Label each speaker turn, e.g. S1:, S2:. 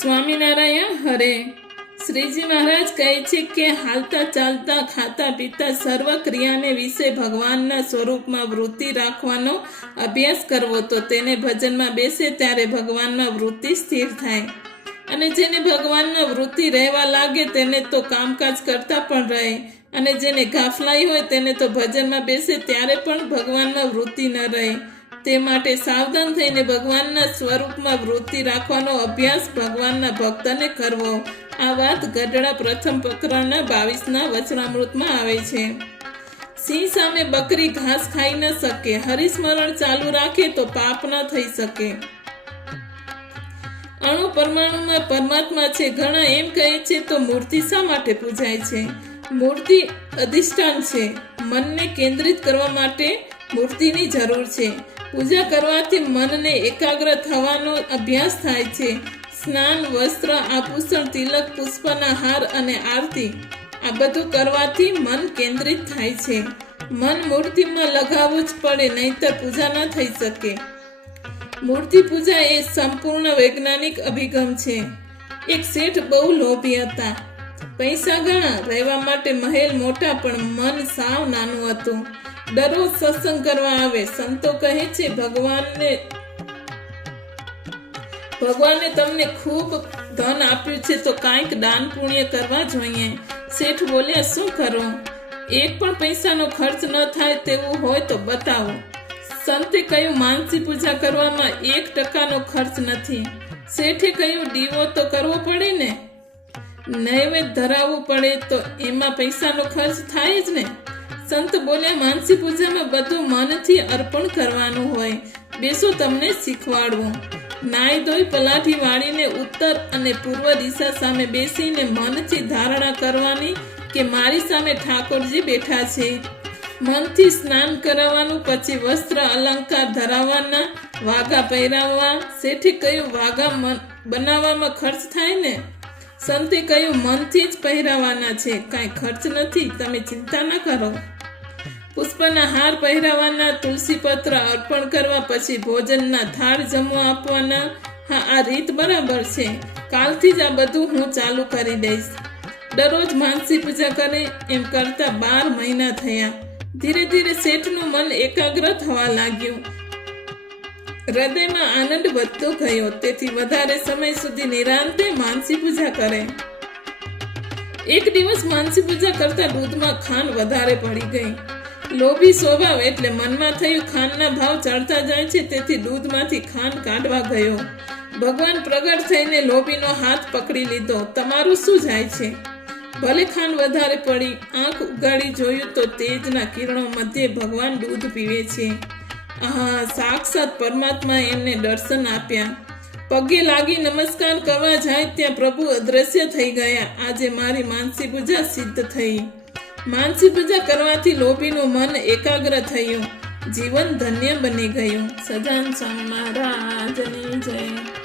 S1: સ્વામિનારાયણ હરે. શ્રીજી મહારાજ કહે છે કે હાલતા ચાલતા ખાતા પીતા સર્વ ક્રિયાને વિશે ભગવાનના સ્વરૂપમાં વૃત્તિ રાખવાનો અભ્યાસ કરવો તો તેને ભજનમાં બેસે ત્યારે ભગવાનમાં વૃત્તિ સ્થિર થાય. અને જેને ભગવાનમાં વૃત્તિ રહેવા લાગે તેને તો કામકાજ કરતા પણ રહે. અને જેને ગાફલાઈ હોય તેને તો ભજનમાં બેસે ત્યારે પણ ભગવાનમાં વૃત્તિ ન રહે. તે માટે સાવધાન થઈને ભગવાનના સ્વરૂપમાં વૃત્તિ રાખવાનો અભ્યાસ ભગવાનના ભક્તને કરવો. આ વાત ગઢડા પ્રથમ પ્રકરણના બાવીસના વચનામૃતમાં આવે છે. સિંહ સામે બકરી ઘાસ ખાઈ ન શકે, હરિસ્મરણ ચાલુ રાખે તો પાપ ન થઈ શકે. અણુ પરમાણુમાં પરમાત્મા છે, ઘણા એમ કહે છે, તો મૂર્તિ શા માટે પૂજાય છે? મૂર્તિ અધિષ્ઠાન છે. મનને કેન્દ્રિત કરવા માટે મૂર્તિની જરૂર છે. પૂજા કરવાથી મનને એકાગ્ર થવાનો અભ્યાસ થાય છે. સ્નાન, વસ્ત્ર, આભૂષણ, તિલક, પુષ્પના હાર અને આરતી આ બધું કરવાથી મન કેન્દ્રિત થાય છે. મન મૂર્તિમાં લગાવવું જ પડે, નહીતર પૂજા ન થઈ શકે. મૂર્તિ પૂજા એ સંપૂર્ણ વૈજ્ઞાનિક અભિગમ છે. એક શેઠ બહુ લોભી હતા. પૈસા ઘણા, રહેવા માટે મહેલ મોટા, પણ મન સાવ નાનું હતું. દરરોજ સત્સંગ કરવા આવે. સંતો કહે છે, ભગવાનને ભગવાને તમને ખૂબ ધન આપ્યું છે, તો કાંઈક દાન પુણ્ય કરવા જોઈએ. શેઠ બોલ્યા, શું કરો? એક પણ પૈસાનો ખર્ચ ન થાય તેવું હોય તો બતાવો. સંતે કહ્યું, માનસી પૂજા કરવામાં એક ટકાનો ખર્ચ નથી. શેઠે કહ્યું, દીવો તો કરવો પડે ને? નૈવેદ્ય ધરાવવું પડે તો એમાં પૈસાનો ખર્ચ થાય જ ને? સંત બોલ્યા માનસી પૂજામાં બધું મનથી અર્પણ કરવાનું હોય. બેસો તમને શીખવાડવું. નાઈ ધોઈ પલાઠી વાળીને ઉત્તર અને પૂર્વ દિશા સામે બેસીને મનથી ધારણા કરવાની કે મારી સામે ઠાકોરજી બેઠા છે. મનથી સ્નાન કરાવવાનું, પછી વસ્ત્ર અલંકાર ધરાવવાના, વાઘા પહેરાવવા. શેઠે કહ્યું, વાઘા બનાવવામાં ખર્ચ થાય ને? સંતે કહ્યું, મનથી જ પહેરાવાના છે. કાંઈ ખર્ચ નથી. તમે ચિંતા ન કરો. પુષ્પના હાર પહેરાવાના તુલસી પત્ર અર્પણ કરવા પછી ભોજનના થાળ જમવા આપવાના. હા, આ રીત બરાબર છે. કાલથી જ આ બધું હું ચાલુ કરી દઈશ. દરરોજ માનસી પૂજા કરે એમ કરતા બાર મહિના થયા. ધીરે ધીરે શેઠનું મન એકાગ્ર થવા લાગ્યું. હૃદયમાં આનંદ વધતો ગયો. તેથી વધારે સમય સુધી નિરાંતે માનસી પૂજા કરે. એક દિવસ માનસી પૂજા કરતા દૂધમાં ખાંડ વધારે પડી ગઈ. લોભી સ્વભાવ એટલે મનમાં થયું ખાંડના ભાવ ચડતા જાય છે, તેથી દૂધમાંથી ખાંડ કાઢવા ગયો. ભગવાન પ્રગટ થઈને લોભીનો હાથ પકડી લીધો. તમારું શું જાય છે? ભલે ખાંડ વધારે પડી, આંખ ઉગાડી જોયું તો તેજના કિરણો મધ્યે ભગવાન દૂધ પીવે છે. આહા, સાક્ષાત પરમાત્મા એમને દર્શન આપ્યા. પગે લાગી નમસ્કાર કરવા જાય ત્યાં પ્રભુ અદ્રશ્ય થઈ ગયા. આજે મારી માનસી પૂજા સિદ્ધ થઈ. માનસી પૂજા કરવાથી લોભીનું મન એકાગ્ર થયું. જીવન ધન્ય બની ગયું. સજાન સ્વામી મહારાજની જય.